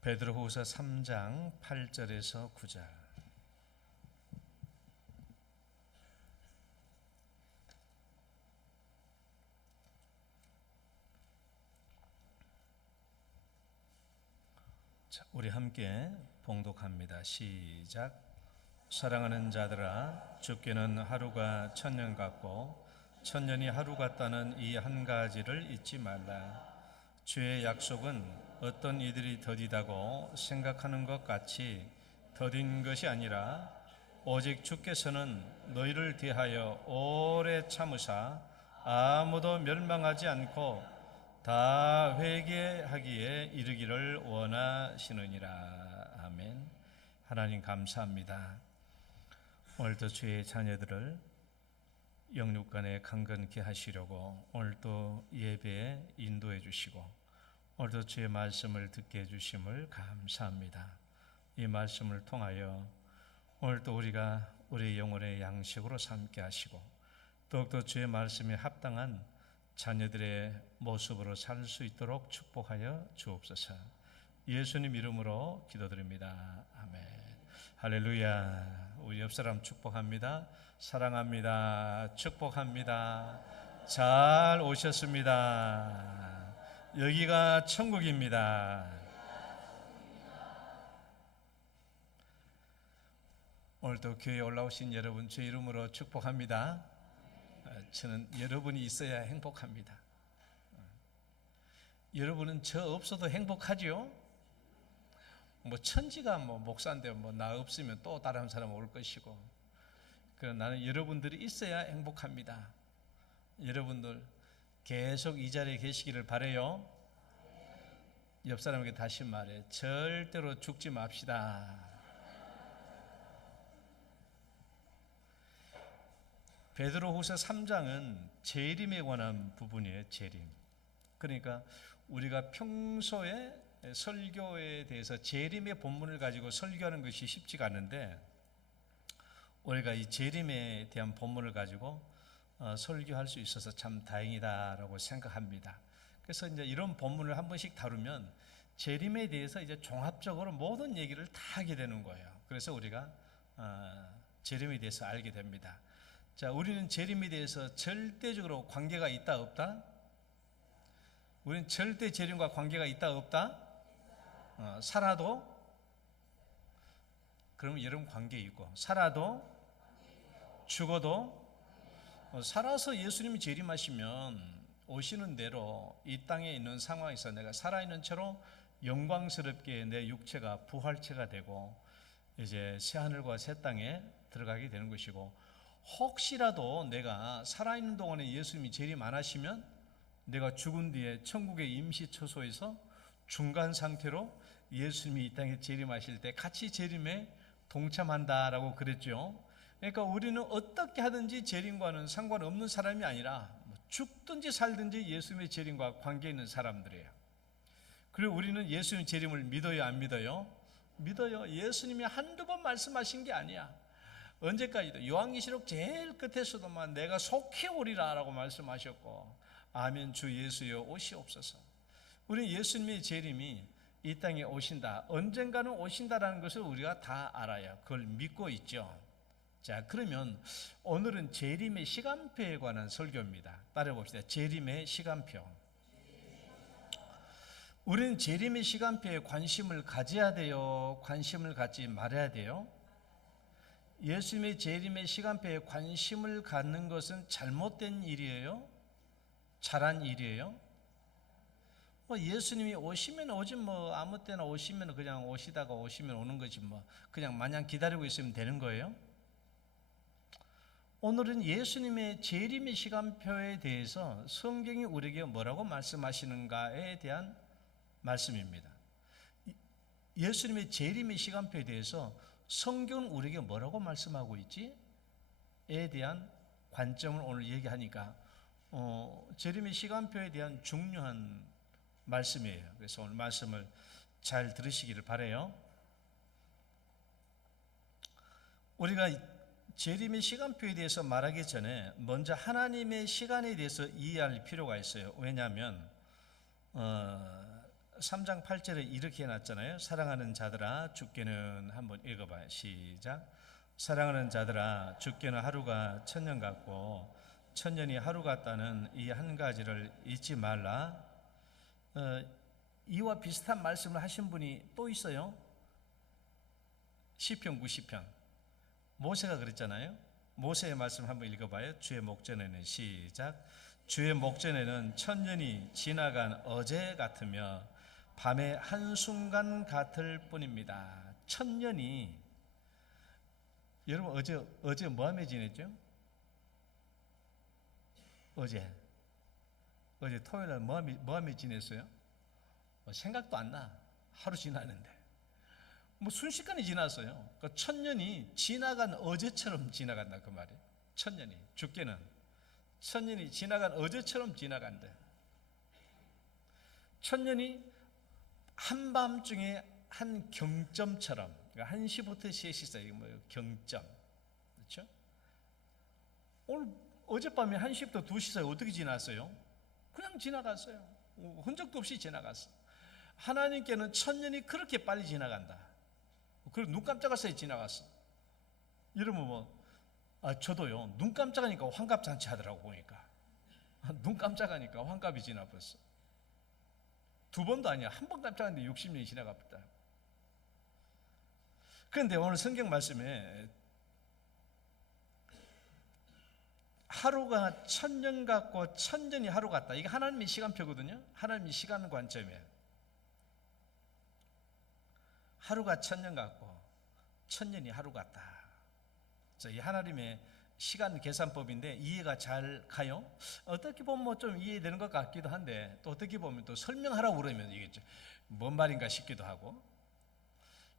베드로후서 3장 8절에서 9절. 자, 우리 함께 봉독합니다. 시작. 사랑하는 자들아, 주께는 하루가 천년 같고 천년이 하루 같다는 이 한 가지를 잊지 말라. 주의 약속은 어떤 이들이 더디다고 생각하는 것 같이 더딘 것이 아니라 오직 주께서는 너희를 대하여 오래 참으사 아무도 멸망하지 않고 다 회개하기에 이르기를 원하시느니라. 아멘. 하나님 감사합니다. 오늘도 주의 자녀들을 영육간에 강건케 하시려고 오늘도 예배에 인도해 주시고 오늘도 주의 말씀을 듣게 해주심을 감사합니다. 이 말씀을 통하여 오늘도 우리가 우리 영혼의 양식으로 삼게 하시고 더욱더 주의 말씀에 합당한 자녀들의 모습으로 살 수 있도록 축복하여 주옵소서. 예수님 이름으로 기도드립니다. 아멘. 할렐루야. 우리 옆사람 축복합니다. 사랑합니다. 축복합니다. 잘 오셨습니다. 여기가 천국입니다. 오늘도 교회에 올라오신 여러분 제 이름으로 축복합니다. 저는 여러분이 있어야 행복합니다. 여러분은 저 없어도 행복하죠? 천지가 목사인데 나 없으면 또 다른 사람 올 것이고, 그러나 나는 여러분들이 있어야 행복합니다. 여러분들 계속 이 자리에 계시기를 바라요. 옆 사람에게 다시 말해, 절대로 죽지 맙시다. 베드로후서 3장은 재림에 관한 부분이에요. 재림. 그러니까 우리가 평소에 설교에 대해서 재림의 본문을 가지고 설교하는 것이 쉽지가 않은데, 우리가 이 재림에 대한 본문을 가지고 설교할 수 있어서 참 다행이다라고 생각합니다. 그래서 이제 이런 본문을 한 번씩 다루면 재림에 대해서 이제 종합적으로 모든 얘기를 다 하게 되는 거예요. 그래서 우리가 재림에 대해서 알게 됩니다. 자, 우리는 재림에 대해서 절대적으로 관계가 있다 없다? 우리는 절대 재림과 관계가 있다 없다? 살아도? 그러면 여러분 관계 있고, 살아도? 죽어도? 살아서 예수님이 재림하시면 오시는 대로 이 땅에 있는 상황에서 내가 살아있는 채로 영광스럽게 내 육체가 부활체가 되고 이제 새하늘과 새 땅에 들어가게 되는 것이고, 혹시라도 내가 살아있는 동안에 예수님이 재림 안 하시면 내가 죽은 뒤에 천국의 임시처소에서 중간 상태로 예수님이 이 땅에 재림하실 때 같이 재림에 동참한다라고 그랬죠. 그러니까 우리는 어떻게 하든지 재림과는 상관없는 사람이 아니라 죽든지 살든지 예수님의 재림과 관계 있는 사람들이에요. 그리고 우리는 예수님 재림을 믿어요, 안 믿어요? 믿어요. 예수님이 한두 번 말씀하신 게 아니야. 언제까지도 요한계시록 제일 끝에서도만 내가 속히 오리라 라고 말씀하셨고, 아멘 주 예수여 오시옵소서. 우리 예수님의 재림이 이 땅에 오신다, 언젠가는 오신다라는 것을 우리가 다 알아요. 그걸 믿고 있죠. 자, 그러면 오늘은 재림의 시간표에 관한 설교입니다. 따라봅시다. 재림의 시간표. 우리는 재림의 시간표에 관심을 가져야 돼요? 관심을 갖지 말아야 돼요? 예수님의 재림의 시간표에 관심을 갖는 것은 잘못된 일이에요? 잘한 일이에요? 예수님이 오시면 오지 아무 때나 오시면 그냥 오시다가 오시면 오는 거지 그냥 마냥 기다리고 있으면 되는 거예요? 오늘은 예수님의 재림의 시간표에 대해서 성경이 우리에게 뭐라고 말씀하시는가에 대한 말씀입니다. 예수님의 재림의 시간표에 대해서 성경은 우리에게 뭐라고 말씀하고 있지? 에 대한 관점을 오늘 얘기하니까 재림의 시간표에 대한 중요한 말씀이에요. 그래서 오늘 말씀을 잘 들으시기를 바라요. 우리가 재림의 시간표에 대해서 말하기 전에 먼저 하나님의 시간에 대해서 이해할 필요가 있어요. 왜냐하면 3장 8절에 이렇게 해놨잖아요. 사랑하는 자들아 주께는, 한번 읽어봐요. 시작. 사랑하는 자들아 주께는 하루가 천년 같고 천년이 하루 같다는 이 한 가지를 잊지 말라. 이와 비슷한 말씀을 하신 분이 또 있어요. 시편 90편. 모세가 그랬잖아요. 모세의 말씀 한번 읽어봐요. 주의 목전에는, 시작. 주의 목전에는 천년이 지나간 어제 같으며 밤의 한순간 같을 뿐입니다. 천년이, 여러분 어제 뭐하며 지냈죠? 어제 토요일날 뭐하며 지냈어요? 생각도 안 나. 하루 지났는데 뭐 순식간에 지났어요. 그러니까 천년이 지나간 어제처럼 지나간다 그 말이에요. 천년이, 주께는 천년이 지나간 어제처럼 지나간대. 천년이 한밤중에 한 경점처럼, 그러니까 1시부터 3시 사이 뭐 경점, 그렇죠? 오늘 어젯밤에 1시부터 2시 사이 어떻게 지났어요? 그냥 지나갔어요. 흔적도 없이 지나갔어. 하나님께는 천년이 그렇게 빨리 지나간다. 그리고 눈 깜짝할 사이 지나갔어. 여러분 저도요, 눈 깜짝하니까 환갑잔치 하더라고. 보니까 눈 깜짝하니까 환갑이 지나버렸어. 2번도 아니야. 한 번 깜짝하는데 60년이 지나갑니다. 그런데 오늘 성경 말씀에 하루가 천년 같고 천년이 하루 같다. 이게 하나님의 시간표거든요. 하나님의 시간 관점이에요. 하루가 천년 같고 천년이 하루 같다. 이 하나님의 시간 계산법인데 이해가 잘 가요? 어떻게 보면 뭐 좀 이해되는 것 같기도 한데, 또 어떻게 보면 또 설명하라고 그러면 이게 뭔 말인가 싶기도 하고.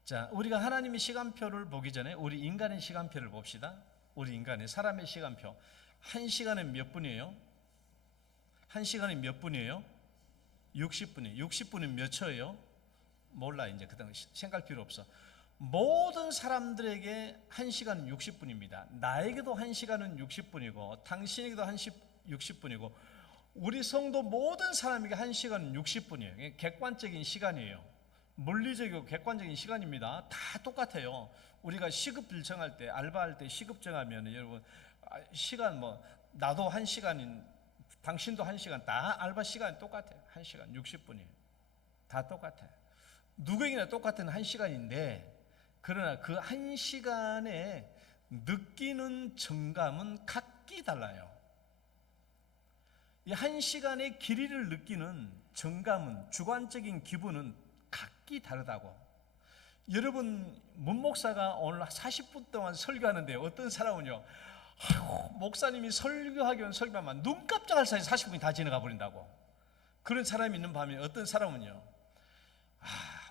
자, 우리가 하나님의 시간표를 보기 전에 우리 인간의 시간표를 봅시다. 우리 인간의, 사람의 시간표. 1시간은 몇 분이에요? 1시간이 몇 분이에요? 60분이에요. 60분은 몇 초예요? 몰라. 이제 그다음 생각할 필요 없어. 모든 사람들에게 1시간은 60분입니다. 나에게도 1시간은 60분이고 당신에게도 60분이고 우리 성도 모든 사람에게 1시간은 60분이에요. 객관적인 시간이에요. 물리적이고 객관적인 시간입니다. 다 똑같아요. 우리가 시급을 정할 때, 알바할 때 시급 정하면 여러분 시간 뭐 나도 1시간인, 당신도 1시간, 다 알바 시간이 똑같아요. 1시간 60분이에요. 다 똑같아요. 누구에게나 똑같은 1시간인데 그러나 그 1시간에 느끼는 정감은 각기 달라요. 이 1시간의 길이를 느끼는 정감은, 주관적인 기분은 각기 다르다고. 여러분, 문 목사가 오늘 40분 동안 설교하는데 어떤 사람은요, 목사님이 설교하기는 설교하면 눈 깜짝할 사이 40분이 다 지나가 버린다고. 그런 사람이 있는 반면에 어떤 사람은요,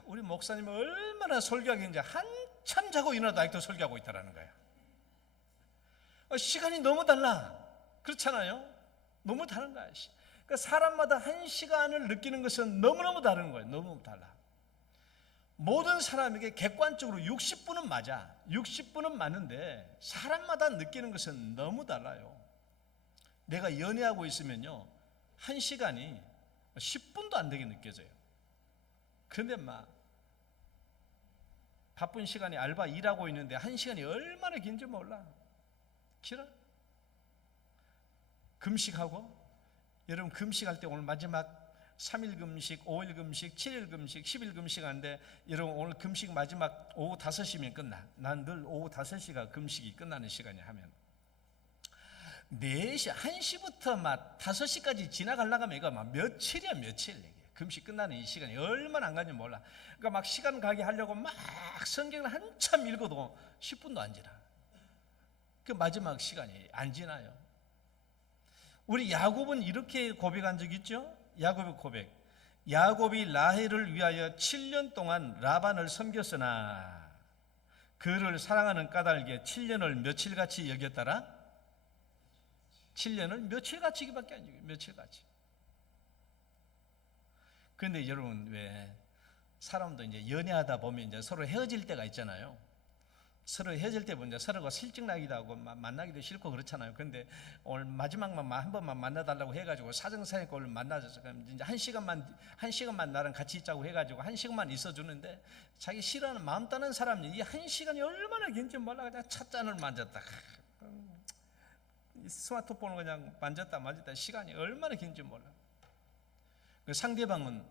우리 목사님은 얼마나 설교하기 이제 한참 자고 일어나도 아직도 설교하고 있다라는 거예요. 시간이 너무 달라. 그렇잖아요? 너무 다른 거야. 그러니까 사람마다 1시간을 느끼는 것은 너무너무 다른 거예요. 너무너무 달라. 모든 사람에게 객관적으로 60분은 맞아. 60분은 맞는데 사람마다 느끼는 것은 너무 달라요. 내가 연애하고 있으면요, 1시간이 10분도 안 되게 느껴져요. 그런데 바쁜 시간에 알바 일하고 있는데 1시간이 얼마나 긴지 몰라. 길어. 금식하고, 여러분 금식할 때 오늘 마지막 3일 금식, 5일 금식, 7일 금식, 10일 금식 하는데 여러분 오늘 금식 마지막 오후 5시면 끝나. 난 늘 오후 5시가 금식이 끝나는 시간이야. 하면 4시, 1시부터 5시까지 지나가려고 하면 이거 며칠이야 며칠. 금식 끝나는 이 시간이 얼마나 안 가는지 몰라. 그러니까 시간 가게 하려고 성경을 한참 읽어도 10분도 안 지나. 그 마지막 시간이 안 지나요. 우리 야곱은 이렇게 고백한 적 있죠? 야곱의 고백. 야곱이 라헬을 위하여 7년 동안 라반을 섬겼으나 그를 사랑하는 까닭에 7년을 며칠같이 여겼더라? 7년을 며칠같이밖에 안 여겨요. 며칠같이. 그런데 여러분, 왜 사람도 이제 연애하다 보면 이제 서로 헤어질 때가 있잖아요. 서로 헤어질 때 보면 서로가 실증나기도 하고 만나기도 싫고 그렇잖아요. 근데 오늘 마지막만 한 번만 만나달라고 해가지고 사정사니까 오늘 만나줘서 그럼 이제 한 시간만 나랑 같이 있자고 해가지고 한 시간만 있어주는데 자기 싫어하는 마음 떠는 사람이 이 한 시간이 얼마나 긴지 몰라. 그냥 찻잔을 만졌다. 스마트폰을 그냥 만졌다 시간이 얼마나 긴지 몰라. 그 상대방은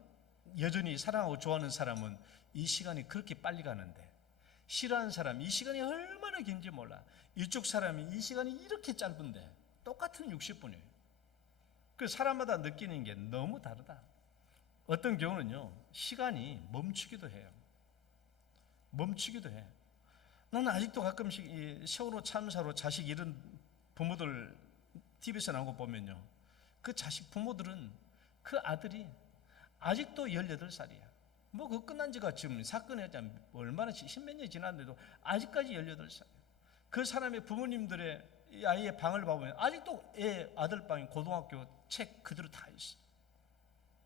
여전히 사랑하고 좋아하는 사람은 이 시간이 그렇게 빨리 가는데 싫어하는 사람이 이 시간이 얼마나 긴지 몰라. 이쪽 사람이 이 시간이 이렇게 짧은데 똑같은 60분이에요. 그 사람마다 느끼는 게 너무 다르다. 어떤 경우는요 시간이 멈추기도 해요. 멈추기도 해. 나는 아직도 가끔씩 이 세월호 참사로 자식 잃은 부모들 TV에서 나온 거 보면요 그 자식 부모들은 그 아들이 아직도 18살이야. 뭐 그 끝난 지가 지금 사건이 얼마나 십몇 년이 지났는데도 아직까지 18살. 그 사람의 부모님들의 이 아이의 방을 봐보면 아직도 아들 방에 고등학교 책 그대로 다 있어.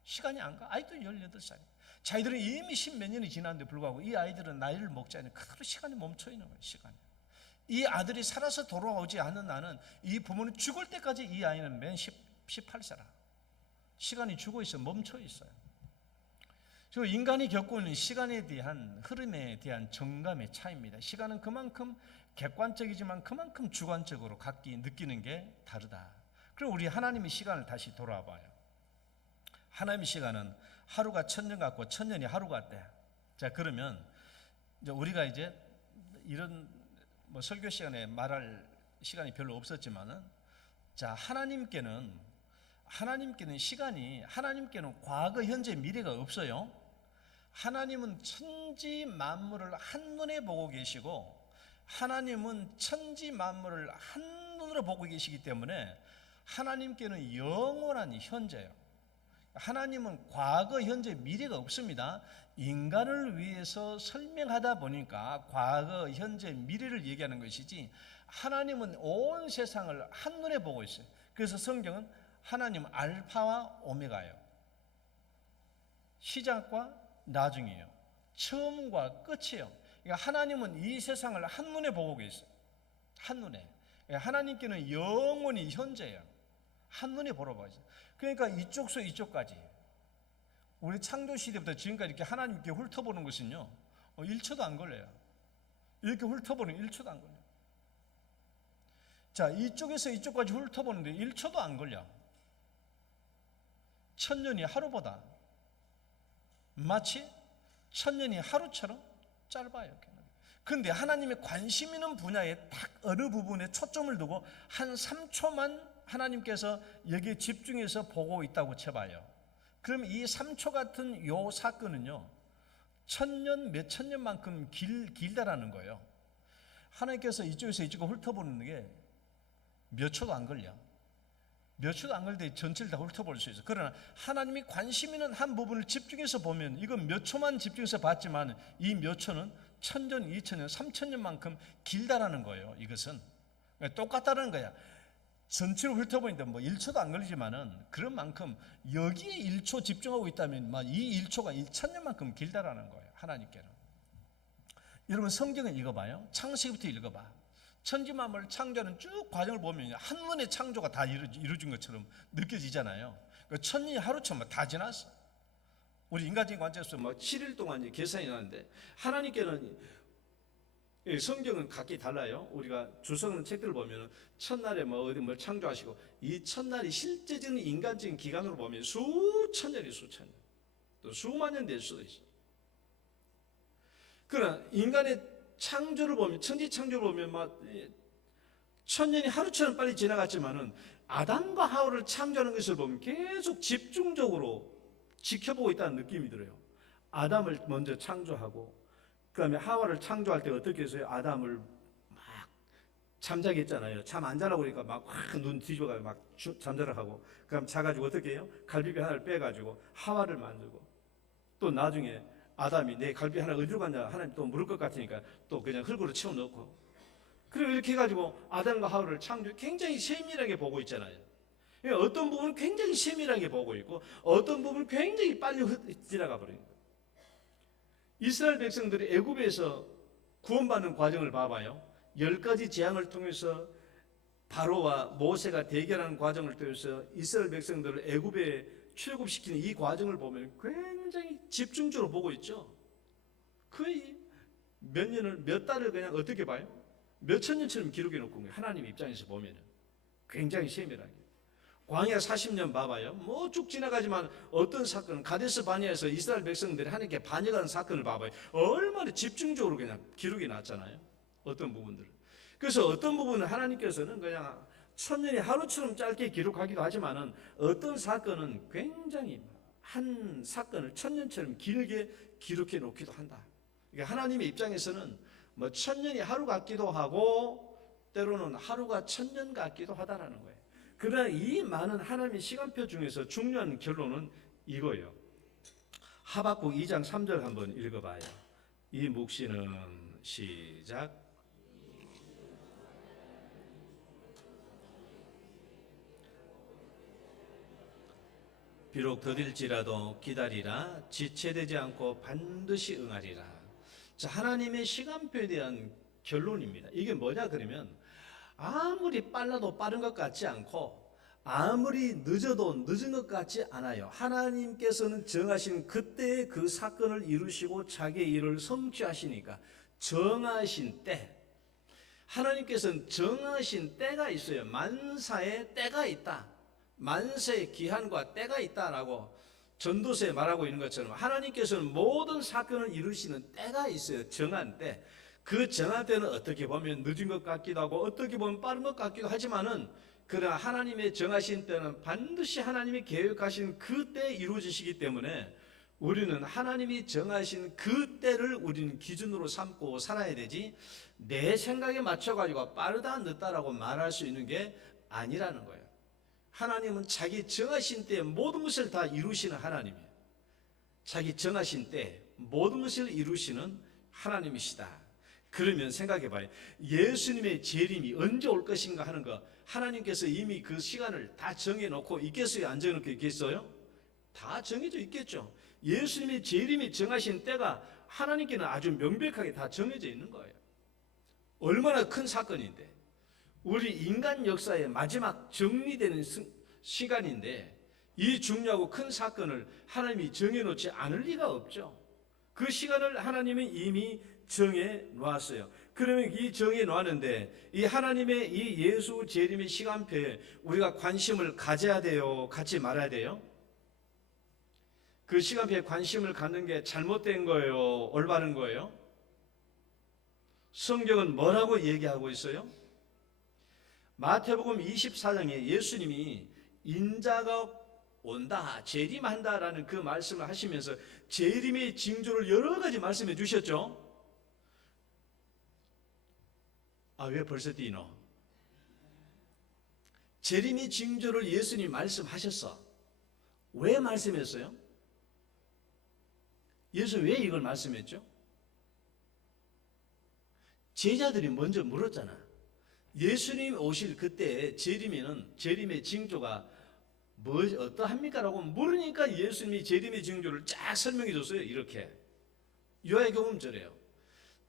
시간이 안 가. 아직도 18살. 자기들은 이미 십몇 년이 지났는데 불구하고 이 아이들은 나이를 먹지 않는 그대로 시간이 멈춰 있는 거예요. 시간이. 이 아들이 살아서 돌아오지 않은 나는 이 부모는 죽을 때까지 이 아이는 맨 18세라. 시간이 죽어 있어 멈춰 있어요. 그리고 인간이 겪고 있는 시간에 대한 흐름에 대한 정감의 차이입니다. 시간은 그만큼 객관적이지만 그만큼 주관적으로 각기 느끼는 게 다르다. 그리고 우리 하나님의 시간을 다시 돌아와 봐요. 하나님의 시간은 하루가 천년 같고 천년이 하루 같대. 자 그러면 이제 우리가 이제 이런 뭐 설교 시간에 말할 시간이 별로 없었지만은 자 하나님께는 시간이 하나님께는 과거, 현재, 미래가 없어요. 하나님은 천지 만물을 한눈에 보고 계시고 하나님은 천지 만물을 한눈으로 보고 계시기 때문에 하나님께는 영원한 현재예요. 하나님은 과거, 현재, 미래가 없습니다. 인간을 위해서 설명하다 보니까 과거, 현재, 미래를 얘기하는 것이지 하나님은 온 세상을 한눈에 보고 있어요. 그래서 성경은 하나님은 알파와 오메가예요. 시작과 나중이에요. 처음과 끝이에요. 그러니까 하나님은 이 세상을 한눈에 보고 계세요. 한눈에. 하나님께는 영원히 현재예요. 한눈에 보러 봐야죠. 그러니까 이쪽서 이쪽까지 우리 창조 시대부터 지금까지 이렇게 하나님께 훑어보는 것은요 1초도 안 걸려요. 이렇게 훑어보는 1초도 안 걸려요. 자 이쪽에서 이쪽까지 훑어보는데 1초도 안 걸려. 천년이 하루보다 마치 천년이 하루처럼 짧아요. 그런데 하나님의 관심 있는 분야에 딱 어느 부분에 초점을 두고 한 3초만 하나님께서 여기에 집중해서 보고 있다고 쳐봐요. 그럼 이 3초 같은 요 사건은요 천년 몇 천년만큼 길다라는 거예요. 하나님께서 이쪽에서 이쪽을 훑어보는 게 몇 초도 안 걸려. 몇 초도 안 걸릴 때 전체를 다 훑어볼 수 있어요. 그러나 하나님이 관심 있는 한 부분을 집중해서 보면 이건 몇 초만 집중해서 봤지만 이 몇 초는 천년, 이천년, 삼천년만큼 길다라는 거예요. 이것은 똑같다는 거야. 전체를 훑어보니까 뭐 1초도 안 걸리지만은 그런 만큼 여기에 1초 집중하고 있다면 이 1초가 1천년만큼 길다라는 거예요. 하나님께는. 여러분 성경을 읽어봐요. 창세기부터 읽어봐. 천지만물 창조하는 쭉 과정을 보면 한눈에 창조가 다 이루어진 것처럼 느껴지잖아요. 천년이 하루처럼 다 지났어. 우리 인간적인 관점에서 7일 동안 계산이 나는데 하나님께는 성경은 각기 달라요. 우리가 주석는 책들을 보면 첫날에 어디 뭘 창조하시고 이 첫날이 실제적인 인간적인 기간으로 보면 수천 년이 수천 년, 또 수만 년 될 수도 있어. 그러나 인간의 창조를 보면 천지 창조를 보면 천년이 하루처럼 빨리 지나갔지만은 아담과 하와를 창조하는 것을 보면 계속 집중적으로 지켜보고 있다는 느낌이 들어요. 아담을 먼저 창조하고 그 다음에 하와를 창조할 때 어떻게 해서요? 아담을 막 잠자게 했잖아요. 잠 안 자라고 그러니까 막 눈 뒤집어가지고 막 잠자라 하고 그럼 자가지고 어떻게 해요? 갈비뼈 하나를 빼가지고 하와를 만들고 또 나중에 아담이 내 갈비 하나 어디로 갔냐 하나님 또 물을 것 같으니까 또 그냥 흙으로 채워넣고 그리고 이렇게 해가지고 아담과 하와를 창조 굉장히 세밀하게 보고 있잖아요. 어떤 부분은 굉장히 세밀하게 보고 있고 어떤 부분은 굉장히 빨리 지나가 버립니다. 이스라엘 백성들이 애굽에서 구원받는 과정을 봐봐요. 10가지 재앙을 통해서 바로와 모세가 대결하는 과정을 통해서 이스라엘 백성들을 애굽에 출굽시키는 이 과정을 보면 굉장히 집중적으로 보고 있죠. 거의 몇 달을 그냥 어떻게 봐요? 몇천 년처럼 기록해 놓고 하나님 입장에서 보면 굉장히 세밀하게. 광야 40년 봐봐요. 뭐 쭉 지나가지만 어떤 사건, 가데스 바네아에서 이스라엘 백성들이 하나님께 반역하는 사건을 봐봐요. 얼마나 집중적으로 그냥 기록이 났잖아요. 어떤 부분들은. 그래서 어떤 부분은 하나님께서는 그냥 천년이 하루처럼 짧게 기록하기도 하지만은 어떤 사건은 굉장히 한 사건을 천년처럼 길게 기록해 놓기도 한다. 그러니까 하나님의 입장에서는 뭐 천년이 하루 같기도 하고 때로는 하루가 천년 같기도 하다라는 거예요. 그러나 이 많은 하나님의 시간표 중에서 중요한 결론은 이거예요. 하박국 2장 3절 한번 읽어봐요. 이 묵시는 시작. 비록 더딜지라도 기다리라. 지체되지 않고 반드시 응하리라. 자, 하나님의 시간표에 대한 결론입니다. 이게 뭐냐 그러면 아무리 빨라도 빠른 것 같지 않고 아무리 늦어도 늦은 것 같지 않아요. 하나님께서는 정하신 그때의 그 사건을 이루시고 자기의 일을 성취하시니까 정하신 때, 하나님께서는 정하신 때가 있어요. 만사의 때가 있다. 만세의 기한과 때가 있다라고 전도서에 말하고 있는 것처럼 하나님께서는 모든 사건을 이루시는 때가 있어요. 정한 때. 그 정한 때는 어떻게 보면 늦은 것 같기도 하고 어떻게 보면 빠른 것 같기도 하지만은 그러나 하나님의 정하신 때는 반드시 하나님이 계획하신 그 때에 이루어지시기 때문에 우리는 하나님이 정하신 그 때를 우리는 기준으로 삼고 살아야 되지 내 생각에 맞춰가지고 빠르다 늦다라고 말할 수 있는 게 아니라는 거예요. 하나님은 자기 정하신 때에 모든 것을 다 이루시는 하나님이에요. 자기 정하신 때 모든 것을 이루시는 하나님이시다. 그러면 생각해 봐요. 예수님의 재림이 언제 올 것인가 하는 거 하나님께서 이미 그 시간을 다 정해놓고 있겠어요? 안 정해놓고 있겠어요? 다 정해져 있겠죠. 예수님의 재림이 정하신 때가 하나님께는 아주 명백하게 다 정해져 있는 거예요. 얼마나 큰 사건인데 우리 인간 역사의 마지막 정리되는 시간인데 이 중요하고 큰 사건을 하나님이 정해놓지 않을 리가 없죠. 그 시간을 하나님은 이미 정해 놓았어요. 그러면 이 정해 놓았는데 이 하나님의 이 예수 재림의 시간표에 우리가 관심을 가져야 돼요? 갖지 말아야 돼요? 그 시간표에 관심을 갖는 게 잘못된 거예요? 올바른 거예요? 성경은 뭐라고 얘기하고 있어요? 마태복음 24장에 예수님이 인자가 온다, 재림한다라는 그 말씀을 하시면서 재림의 징조를 여러 가지 말씀해 주셨죠. 아, 왜 벌써 뛰노? 재림의 징조를 예수님이 말씀하셨어. 왜 말씀했어요? 예수 왜 이걸 말씀했죠? 제자들이 먼저 물었잖아. 예수님 오실 그때 재림의 징조가 어떠합니까? 라고 물으니까 예수님이 재림의 징조를 쫙 설명해 줬어요. 이렇게 요한복음절에요.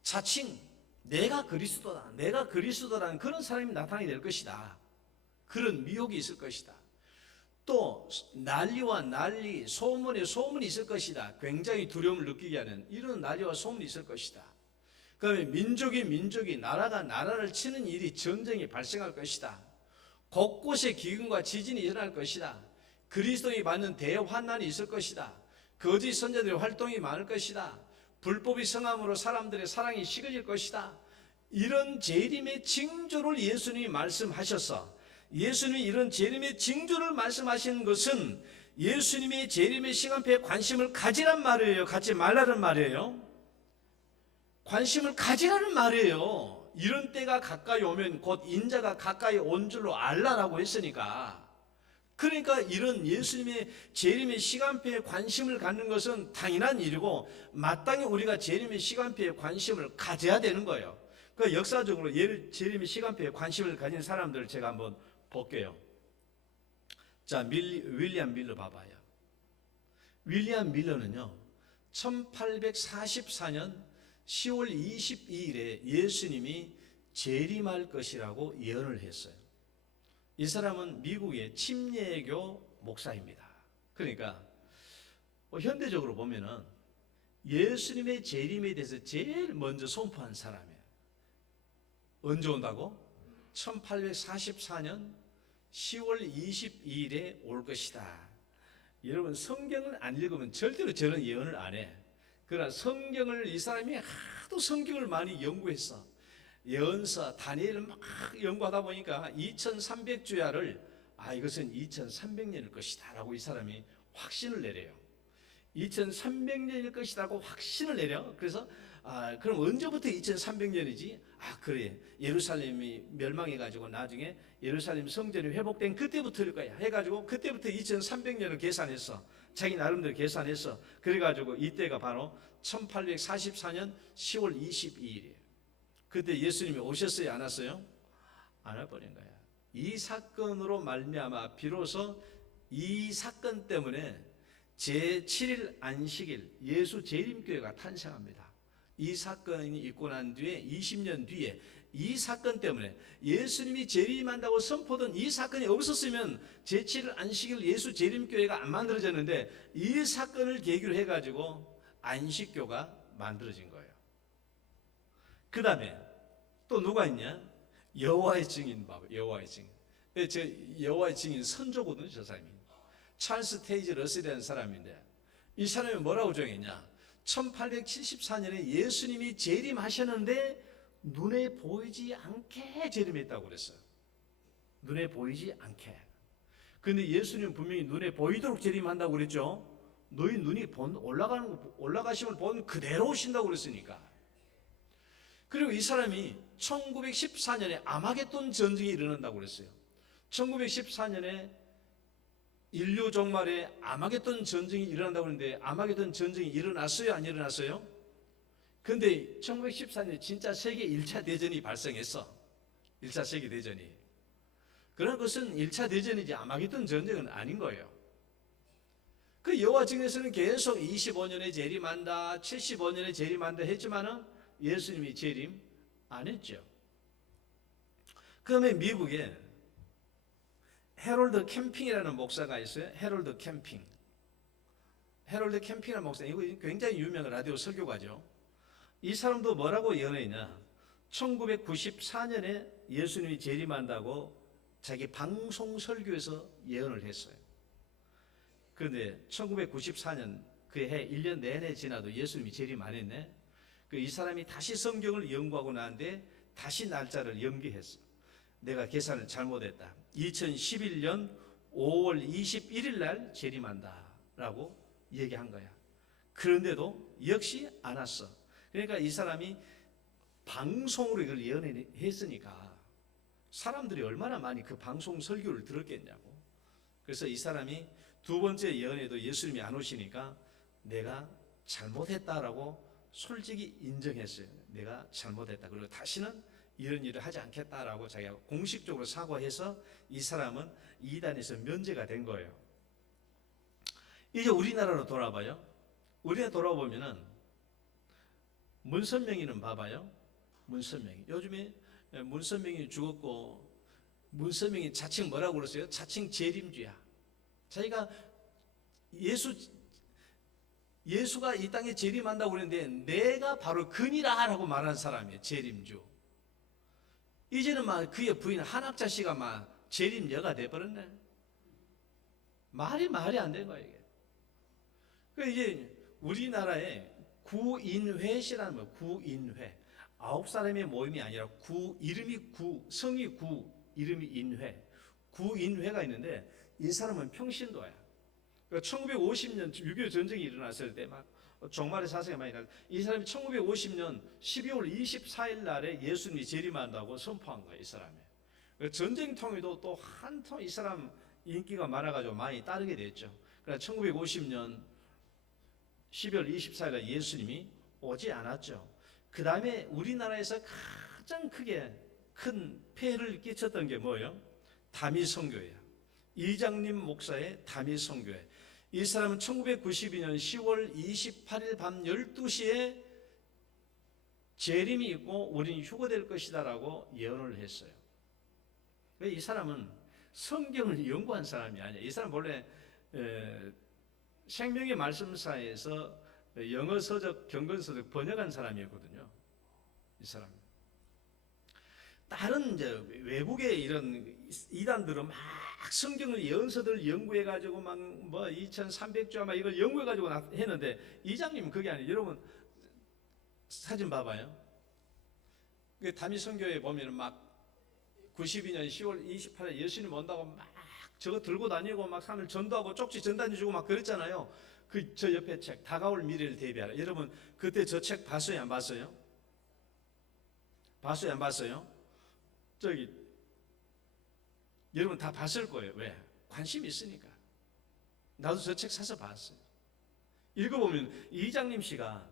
자칭 내가 그리스도다, 내가 그리스도라는 그런 사람이 나타나게 될 것이다. 그런 미혹이 있을 것이다. 또 난리와 난리, 소문에 소문이 있을 것이다. 굉장히 두려움을 느끼게 하는 이런 난리와 소문이 있을 것이다. 그다음에 민족이 나라가 나라를 치는 일이 전쟁이 발생할 것이다. 곳곳에 기근과 지진이 일어날 것이다. 그리스도인이 받는 대환난이 있을 것이다. 거짓 선자들의 활동이 많을 것이다. 불법이 성함으로 사람들의 사랑이 식어질 것이다. 이런 재림의 징조를 예수님이 말씀하셨어. 예수님이 이런 재림의 징조를 말씀하시는 것은 예수님의 재림의 시간표에 관심을 가지란 말이에요? 갖지 말라는 말이에요? 관심을 가지라는 말이에요. 이런 때가 가까이 오면 곧 인자가 가까이 온 줄로 알라라고 했으니까. 그러니까 이런 예수님의 재림의 시간표에 관심을 갖는 것은 당연한 일이고 마땅히 우리가 재림의 시간표에 관심을 가져야 되는 거예요. 그 역사적으로 재림의 시간표에 관심을 가진 사람들을 제가 한번 볼게요. 자, 윌리엄 밀러 봐봐요. 윌리엄 밀러는요 1844년 10월 22일에 예수님이 재림할 것이라고 예언을 했어요. 이 사람은 미국의 침례교 목사입니다. 그러니까 현대적으로 보면은 예수님의 재림에 대해서 제일 먼저 선포한 사람이에요. 언제 온다고? 1844년 10월 22일에 올 것이다. 여러분 성경을 안 읽으면 절대로 저런 예언을 안 해. 그러나 성경을 이 사람이 하도 성경을 많이 연구했어. 예언서 다니엘을 막 연구하다 보니까 2300주야를 이것은 2300년일 것이다 라고 이 사람이 확신을 내려요. 2300년일 것이라고 확신을 내려. 그래서 그럼 언제부터 2300년이지? 그래, 예루살렘이 멸망해가지고 나중에 예루살렘 성전이 회복된 그때부터일 거야 해가지고 그때부터 2300년을 계산했어. 자기 나름대로 계산했어. 그래가지고 이때가 바로 1844년 10월 22일이에요. 그때 예수님이 오셨어요, 안 왔어요? 안 와버린 거야. 이 사건으로 말미암아 비로소 이 사건 때문에 제7일 안식일 예수 재림교회가 탄생합니다. 이 사건이 있고 난 뒤에 20년 뒤에 이 사건 때문에 예수님이 재림한다고 선포된 이 사건이 없었으면 제7일 안식일 예수 재림교회가 안 만들어졌는데 이 사건을 계기로 해가지고 안식교가 만들어진 거예요. 그 다음에 또 누가 있냐? 여호와의 증인 봐봐. 여호와의 증인. 저 여호와의 증인 선조거든요, 저 사람이. 찰스 테이지 러셀이라는 사람인데 이 사람이 뭐라고 정했냐? 1874년에 예수님이 재림하셨는데 눈에 보이지 않게 재림했다고 그랬어요. 눈에 보이지 않게. 근데 예수님은 분명히 눈에 보이도록 재림한다고 그랬죠. 너희 눈이 올라가심을 본 그대로 오신다고 그랬으니까. 그리고 이 사람이 1914년에 아마겟돈 전쟁이 일어난다고 그랬어요. 1914년에 인류 종말에 아마겟돈 전쟁이 일어난다고 하는데 아마겟돈 전쟁이 일어났어요? 안 일어났어요? 근데 1914년에 진짜 세계 1차 대전이 발생했어. 1차 세계 대전이. 그런 것은 1차 대전이지 아마겟돈 전쟁은 아닌 거예요. 그 여호와 증인에서는 계속 25년에 재림한다, 75년에 재림한다 했지만은 예수님이 재림 안 했죠. 그다음에 미국에 해롤드 캠핑이라는 목사가 있어요. 해롤드 캠핑. 해롤드 캠핑이라는 목사, 이거 굉장히 유명한 라디오 설교가죠. 이 사람도 뭐라고 예언했냐? 1994년에 예수님이 재림한다고 자기 방송 설교에서 예언을 했어요. 그런데 1994년 그 해 1년 내내 지나도 예수님이 재림 안 했네. 이 사람이 다시 성경을 연구하고 나는데 다시 날짜를 연기했어. 내가 계산을 잘못했다. 2011년 5월 21일 날 재림한다 라고 얘기한 거야. 그런데도 역시 안 왔어. 그러니까 이 사람이 방송으로 이걸 예언했으니까 사람들이 얼마나 많이 그 방송 설교를 들었겠냐고. 그래서 이 사람이 두 번째 예언에도 예수님이 안 오시니까 내가 잘못했다라고 솔직히 인정했어요. 내가 잘못했다. 그리고 다시는 이런 일을 하지 않겠다라고 자기가 공식적으로 사과해서 이 사람은 이단에서 면제가 된 거예요. 이제 우리나라로 돌아봐요. 우리나라 돌아보면은 문선명이는 봐봐요. 문선명이 요즘에 문선명이 죽었고 문선명이 자칭 뭐라고 그랬어요? 자칭 재림주야. 자기가 예수가 이 땅에 재림한다고 그랬는데 내가 바로 그니라 라고 말한 사람이에요. 재림주. 이제는 막 그의 부인 한학자 씨가 막 재림녀가 돼버렸네. 말이 안 된 거야 이게. 그 이제 우리나라에 구인회시라는 거, 구인회. 9사람의 모임이 아니라 성이 이름이 인회. 구인회가 있는데 이 사람은 평신도야. 1950년 6.25 전쟁이 일어났을 때 막 종말의 사상이 많이 나. 이 사람이 1950년 12월 24일 날에 예수님이 재림한다고 선포한 거예요. 이 사람이. 전쟁통에도 또 한 통 이 사람 인기가 많아가지고 많이 따르게 됐죠. 그래서 1950년 12월 24일 날 예수님이 오지 않았죠. 그 다음에 우리나라에서 가장 큰 폐해를 끼쳤던 게 뭐예요? 다미선교예요. 이장님 목사의 다미선교회. 이 사람은 1992년 10월 28일 밤 12시에 재림이 있고 우리는 휴거될 것이다라고 예언을 했어요. 이 사람은 성경을 연구한 사람이 아니에요. 이 사람 원래 생명의 말씀사에서 영어 서적, 경건 서적 번역한 사람이었거든요. 이 사람. 다른 이제 외국의 이런 이단들은 막 성경을 예언서들 연구해 가지고 막 뭐 2,300조 막 이걸 연구해 가지고 했는데 이장님 그게 아니에요. 여러분 사진 봐봐요. 그 다미 선교에 보면은 막 92년 10월 28일 예수님 온다고 막 저거 들고 다니고 막 사람을 전도하고 쪽지 전단지 주고 막 그랬잖아요. 그 저 옆에 책 다가올 미래를 대비하라. 여러분 그때 저 책 봤어요 안 봤어요? 봤어요 안 봤어요? 저기 여러분 다 봤을 거예요. 왜? 관심이 있으니까. 나도 저 책 사서 봤어요. 읽어보면 이장님 씨가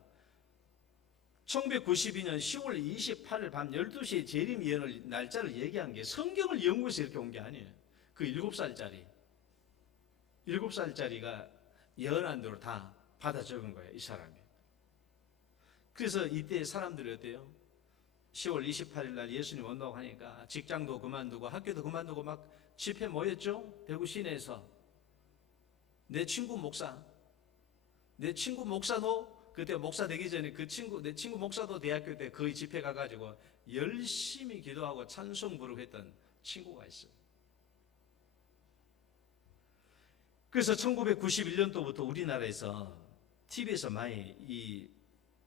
1992년 10월 28일 밤 12시에 재림 예언을 날짜를 얘기한 게 성경을 연구해서 이렇게 온 게 아니에요. 그 7살짜리가 예언한 대로 다 받아 적은 거예요. 이 사람이. 그래서 이때 사람들이 어때요? 10월 28일 날 예수님 온다고 하니까 직장도 그만두고 학교도 그만두고 막 집회 모였죠? 대구 시내에서. 내 친구 목사도 그때 목사 되기 전에 내 친구 목사도 대학교 때 거의 집회 가가지고 열심히 기도하고 찬송 부르고 했던 친구가 있어요. 그래서 1991년도부터 우리나라에서 TV에서 많이 이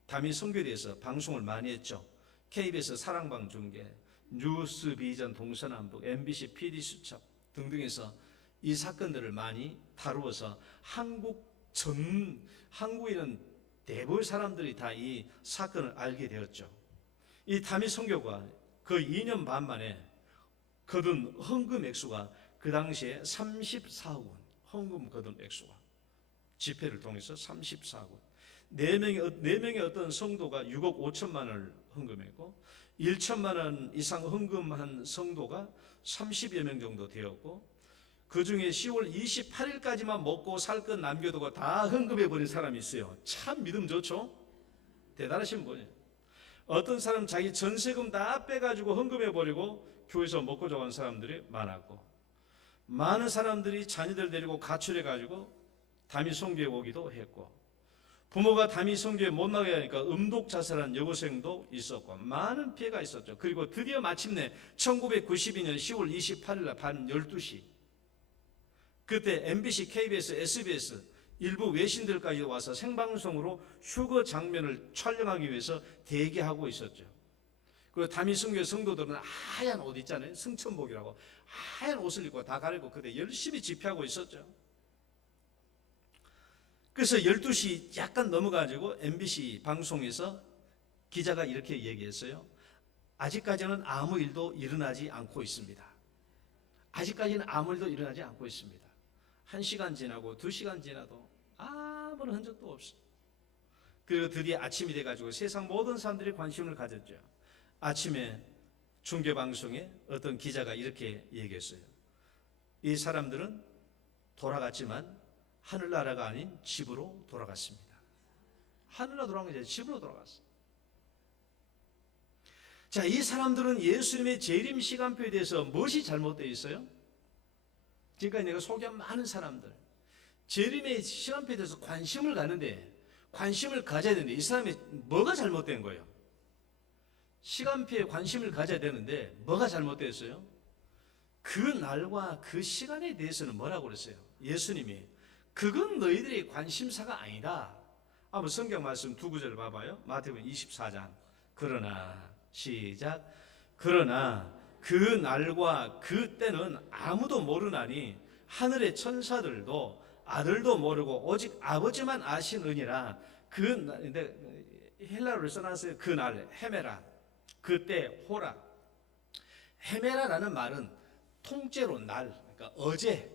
다미 선교에 대해서 방송을 많이 했죠. KBS 사랑방 중계, 뉴스 비전 동서남북, MBC PD 수첩 등등에서 이 사건들을 많이 다루어서 한국인은 대부분 사람들이 다 이 사건을 알게 되었죠. 이 다미 선교가 그 2년 반 만에 거둔 헌금 액수가 그 당시에 34억 원, 헌금 거둔 액수가 집회를 통해서 34억 원. 4명의 어떤 성도가 6억 5천만 원을 헌금했고 1천만 원 이상 헌금한 성도가 30여 명 정도 되었고 그 중에 10월 28일까지만 먹고 살 것 남겨두고 다 헌금해버린 사람이 있어요. 참 믿음 좋죠? 대단하신 분이에요. 어떤 사람 자기 전세금 다 빼가지고 헌금해버리고 교회에서 먹고 자란 사람들이 많았고 많은 사람들이 자녀들 데리고 가출해가지고 다미 선교에 오기도 했고 부모가 다미 선교에 못 나가게 하니까 음독 자살한 여고생도 있었고 많은 피해가 있었죠. 그리고 드디어 마침내 1992년 10월 28일 날 밤 12시 그때 MBC, KBS, SBS 일부 외신들까지 와서 생방송으로 휴거 장면을 촬영하기 위해서 대기하고 있었죠. 그리고 다미 선교의 성도들은 하얀 옷 있잖아요. 승천복이라고 하얀 옷을 입고 다 가리고 그때 열심히 집회하고 있었죠. 그래서 12시 약간 넘어가지고 MBC 방송에서 기자가 이렇게 얘기했어요. 아직까지는 아무 일도 일어나지 않고 있습니다. 아직까지는 아무 일도 일어나지 않고 있습니다. 1시간 지나고 2시간 지나도 아무런 흔적도 없어요. 그리고 드디어 아침이 돼가지고 세상 모든 사람들이 관심을 가졌죠. 아침에 중계방송에 어떤 기자가 이렇게 얘기했어요. 이 사람들은 돌아갔지만 하늘나라가 아닌 집으로 돌아갔습니다. 하늘나라 돌아간 게 아니라 집으로 돌아갔어요. 자, 이 사람들은 예수님의 재림 시간표에 대해서 무엇이 잘못되어 있어요? 지금까지 내가 소개한 많은 사람들 재림의 시간표에 대해서 관심을 가져야 되는데 이 사람이 뭐가 잘못된 거예요? 시간표에 관심을 가져야 되는데 뭐가 잘못됐어요? 그 날과 그 시간에 대해서는 뭐라고 그랬어요? 예수님이 그건 너희들의 관심사가 아니다. 한번 성경 말씀 두 구절 봐봐요. 마태복음 24장. 그러나 시작. 그러나 그 날과 그 때는 아무도 모르나니 하늘의 천사들도 아들도 모르고 오직 아버지만 아시느니라. 그 날, 헬라어를 써놨어요. 그 날, 헤메라. 그때, 호라. 헤메라라는 말은 통째로 날, 그러니까 어제,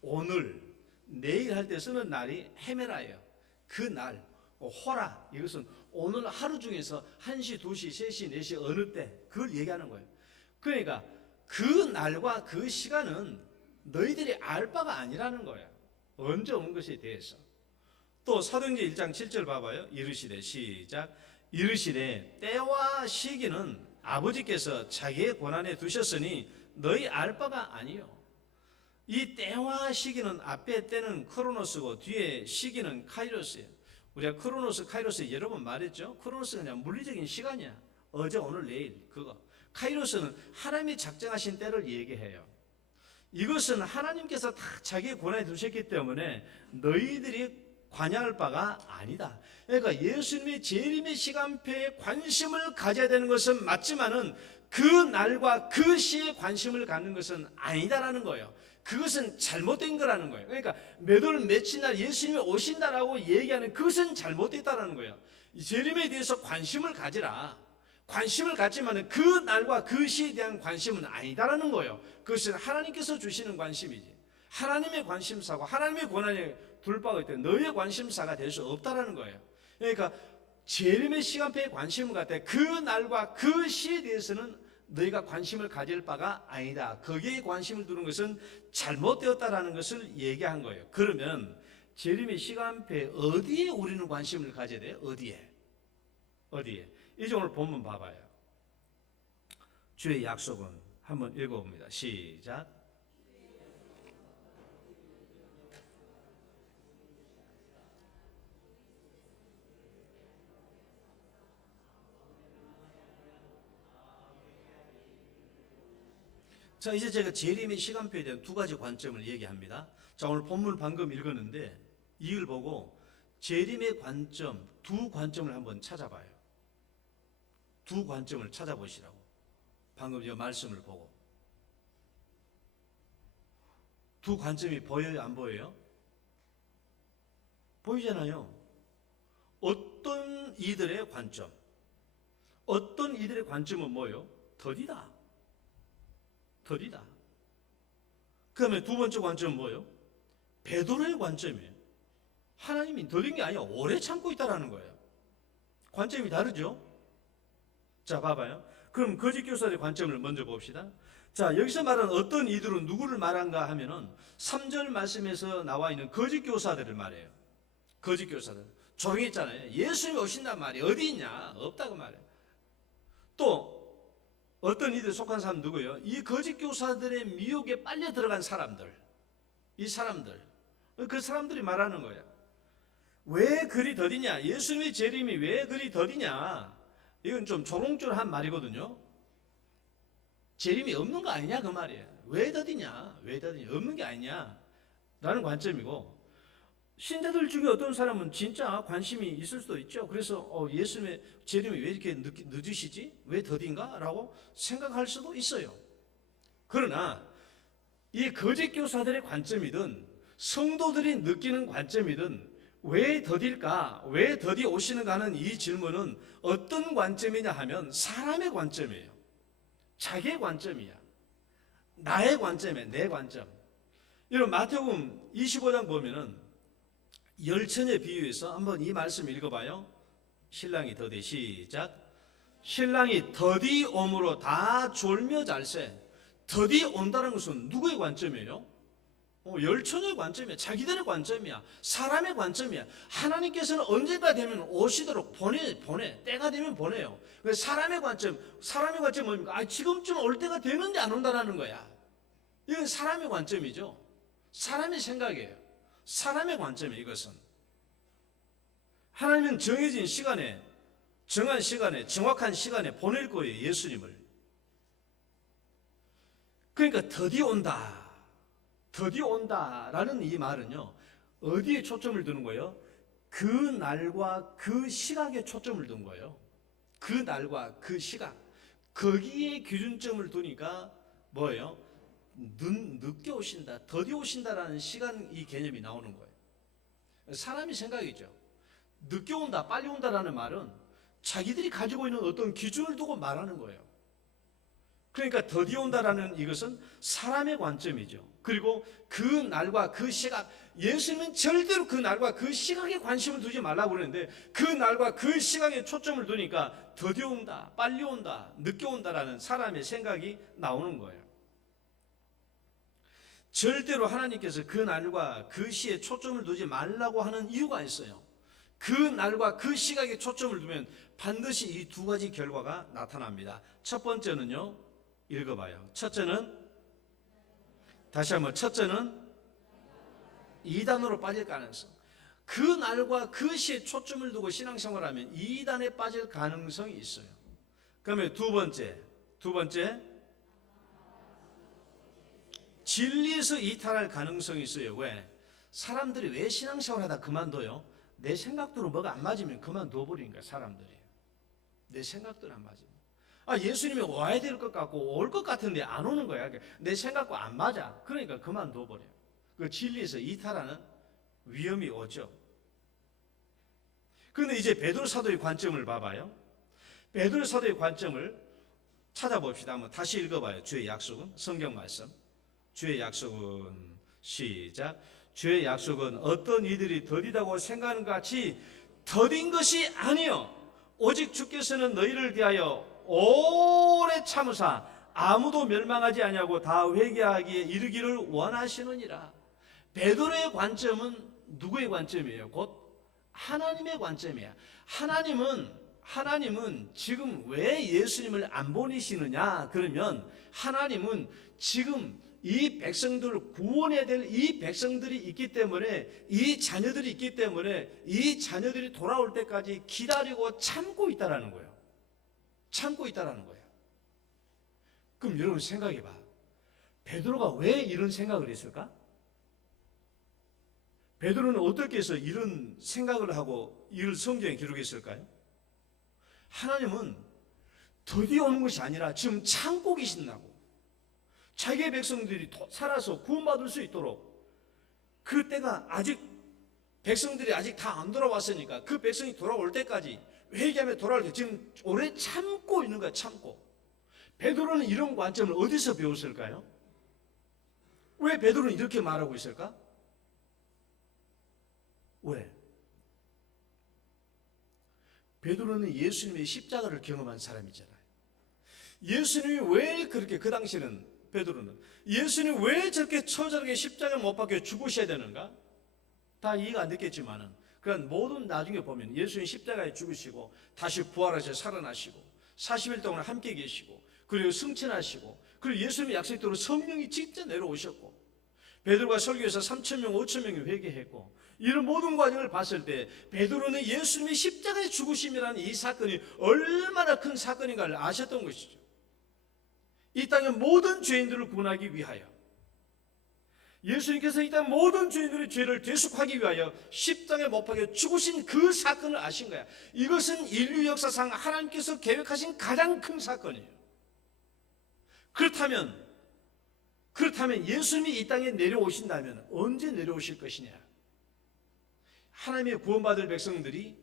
오늘, 내일 할 때 쓰는 날이 헤메라예요. 그 날, 호라. 이것은 오늘 하루 중에서 1시, 2시, 3시, 4시 어느 때 그걸 얘기하는 거예요. 그러니까 그 날과 그 시간은 너희들이 알 바가 아니라는 거예요. 언제 온 것에 대해서. 또 사도행전 1장 7절 봐봐요. 이르시되 시작. 이르시되 때와 시기는 아버지께서 자기의 권한에 두셨으니 너희 알 바가 아니요. 이 때와 시기는 앞에 때는 크로노스고 뒤에 시기는 카이로스예요. 우리가 크로노스, 카이로스 여러 번 말했죠. 크로노스는 그냥 물리적인 시간이야. 어제, 오늘, 내일 그거. 카이로스는 하나님이 작정하신 때를 얘기해요. 이것은 하나님께서 다 자기의 권한에 두셨기 때문에 너희들이 관여할 바가 아니다. 그러니까 예수님의 재림의 시간표에 관심을 가져야 되는 것은 맞지만은 그 날과 그 시에 관심을 갖는 것은 아니다라는 거예요. 그것은 잘못된 거라는 거예요. 그러니까 몇 월 며칠 날 예수님이 오신다라고 얘기하는 그것은 잘못됐다라는 거예요. 재림에 대해서 관심을 가지라. 관심을 갖지만 그 날과 그 시에 대한 관심은 아니다라는 거예요. 그것은 하나님께서 주시는 관심이지. 하나님의 관심사고 하나님의 권한에 둘 바가 있대. 너희의 관심사가 될 수 없다라는 거예요. 그러니까 재림의 시간표에 관심을 갖되 그 날과 그 시에 대해서는 너희가 관심을 가질 바가 아니다. 거기에 관심을 두는 것은 잘못되었다라는 것을 얘기한 거예요. 그러면 재림의 시간표에 어디에 우리는 관심을 가져야 돼요? 어디에? 이제 오늘 본문 봐봐요. 주의 약속은 한번 읽어봅니다. 시작. 자, 이제 제가 재림의 시간표에 대한 두 가지 관점을 얘기합니다. 자, 오늘 본문을 방금 읽었는데 이걸 보고 재림의 관점, 두 관점을 한번 찾아봐요. 두 관점을 찾아보시라고. 방금 이 말씀을 보고. 두 관점이 보여요? 안 보여요? 보이잖아요. 어떤 이들의 관점, 어떤 이들의 관점은 뭐예요? 더디다. 그다음에 두 번째 관점은 뭐예요? 베드로의 관점이에요. 하나님이 더딘 게 아니라 오래 참고 있다라는 거예요. 관점이 다르죠? 자, 봐봐요. 그럼 거짓 교사들의 관점을 먼저 봅시다. 자, 여기서 말하는 어떤 이들은 누구를 말한가 하면은 3절 말씀에서 나와 있는 거짓 교사들을 말해요. 거짓 교사들. 조용히 있잖아요. 예수님이 오신단 말이 어디 있냐? 없다고 말해요. 또 어떤 이들 속한 사람 누구예요? 이 거짓 교사들의 미혹에 빨려 들어간 사람들. 이 사람들. 그 사람들이 말하는 거예요. 왜 그리 더디냐? 예수님의 재림이 왜 그리 더디냐? 이건 좀 조롱조롱한 말이거든요. 재림이 없는 거 아니냐 그 말이에요. 왜 더디냐? 없는 게 아니냐? 라는 관점이고, 신자들 중에 어떤 사람은 진짜 관심이 있을 수도 있죠. 그래서 예수님의 재림이 왜 이렇게 늦으시지? 왜 더딘가? 라고 생각할 수도 있어요. 그러나 이 거짓 교사들의 관점이든 성도들이 느끼는 관점이든 왜 더딜까? 왜 더디 오시는가 하는 이 질문은 어떤 관점이냐 하면 사람의 관점이에요. 자기의 관점이야. 나의 관점이야. 내 관점. 여러분 마태복음 25장 보면은 열처녀 비유에서 한번 이 말씀 읽어봐요. 신랑이 더디 시작. 신랑이 더디 오므로 다 졸며 잘세. 더디 온다는 것은 누구의 관점이에요? 열처녀의 관점이야. 자기들의 관점이야. 사람의 관점이야. 하나님께서는 언제가 되면 오시도록 보내. 때가 되면 보내요. 그래서 사람의 관점은 뭡니까? 지금쯤 올 때가 되는데 안 온다는 거야. 이건 사람의 관점이죠. 사람의 생각이에요. 사람의 관점이에요. 이것은 하나님은 정해진 시간에, 정한 시간에, 정확한 시간에 보낼 거예요. 예수님을. 그러니까 더디 온다라는 이 말은요, 어디에 초점을 두는 거예요? 그 날과 그 시각에 초점을 둔 거예요. 그 날과 그 시각, 거기에 기준점을 두니까 뭐예요? 늦게 오신다, 더디 오신다라는 시간, 이 개념이 나오는 거예요. 사람이 생각이죠. 늦게 온다, 빨리 온다라는 말은 자기들이 가지고 있는 어떤 기준을 두고 말하는 거예요. 그러니까 더디 온다라는 이것은 사람의 관점이죠. 그리고 그 날과 그 시각, 예수님은 절대로 그 날과 그 시각에 관심을 두지 말라고 그러는데 그 날과 그 시각에 초점을 두니까 더디 온다, 빨리 온다, 늦게 온다라는 사람의 생각이 나오는 거예요. 절대로 하나님께서 그 날과 그 시에 초점을 두지 말라고 하는 이유가 있어요. 그 날과 그 시각에 초점을 두면 반드시 이 두 가지 결과가 나타납니다. 첫 번째는요, 읽어봐요. 첫째는, 다시 한번, 첫째는 이단으로 빠질 가능성. 그 날과 그 시에 초점을 두고 신앙생활하면 이단에 빠질 가능성이 있어요. 그러면 두 번째, 진리에서 이탈할 가능성이 있어요. 왜? 사람들이 왜 신앙생활하다 그만둬요? 내 생각대로 뭐가 안 맞으면 그만둬버리는 거야. 사람들이 내 생각대로 안 맞으면, 예수님이 와야 될 것 같고 올 것 같은데 안 오는 거야. 내 생각과 안 맞아. 그러니까 그만둬버려. 그 진리에서 이탈하는 위험이 오죠. 그런데 이제 베드로 사도의 관점을 봐봐요. 베드로 사도의 관점을 찾아봅시다. 한번 다시 읽어봐요. 주의 약속은, 성경 말씀. 주의 약속은, 시작. 주의 약속은 어떤 이들이 더디다고 생각하는 것 같이 더딘 것이 아니요, 오직 주께서는 너희를 대하여 오래 참으사 아무도 멸망하지 아니하고 다 회개하기에 이르기를 원하시느니라. 베드로의 관점은 누구의 관점이에요? 곧 하나님의 관점이야. 하나님은 지금 왜 예수님을 안 보내시느냐? 그러면 하나님은 지금 이 백성들을 구원해야 될 이 백성들이 있기 때문에, 이 자녀들이 있기 때문에 이 자녀들이 돌아올 때까지 기다리고 참고 있다라는 거예요. 참고 있다라는 거예요. 그럼 여러분 생각해 봐. 베드로가 왜 이런 생각을 했을까? 베드로는 어떻게 해서 이런 생각을 하고 이를 성경에 기록했을까요? 하나님은 드디어 오는 것이 아니라 지금 참고 계신다고. 자기의 백성들이 살아서 구원받을 수 있도록, 그 때가 아직, 백성들이 아직 다 안 돌아왔으니까 그 백성이 돌아올 때까지, 회개하며 돌아올 때 지금 오래 참고 있는 거야. 참고. 베드로는 이런 관점을 어디서 배웠을까요? 왜 베드로는 이렇게 말하고 있을까? 왜? 베드로는 예수님의 십자가를 경험한 사람이잖아요. 예수님이 왜 그렇게, 그 당시는 베드로는 예수님이 왜 저렇게 처절하게 십자가를 못 박혀 죽으셔야 되는가? 다 이해가 안 됐겠지만은, 그러니까 모든 나중에 보면 예수님 십자가에 죽으시고 다시 부활하셔 살아나시고 40일 동안 함께 계시고, 그리고 승천하시고, 그리고 예수님의 약속대로 성령이 직접 내려오셨고, 베드로가 설교에서 3,000명 5,000명이 회개했고, 이런 모든 과정을 봤을 때 베드로는 예수님의 십자가에 죽으심이라는 이 사건이 얼마나 큰 사건인가를 아셨던 것이죠. 이 땅의 모든 죄인들을 구원하기 위하여, 예수님께서 이 땅 모든 죄인들의 죄를 대속하기 위하여 십자가에 못 박혀 죽으신 그 사건을 아신 거야. 이것은 인류 역사상 하나님께서 계획하신 가장 큰 사건이에요. 그렇다면 예수님이 이 땅에 내려오신다면 언제 내려오실 것이냐? 하나님의 구원받을 백성들이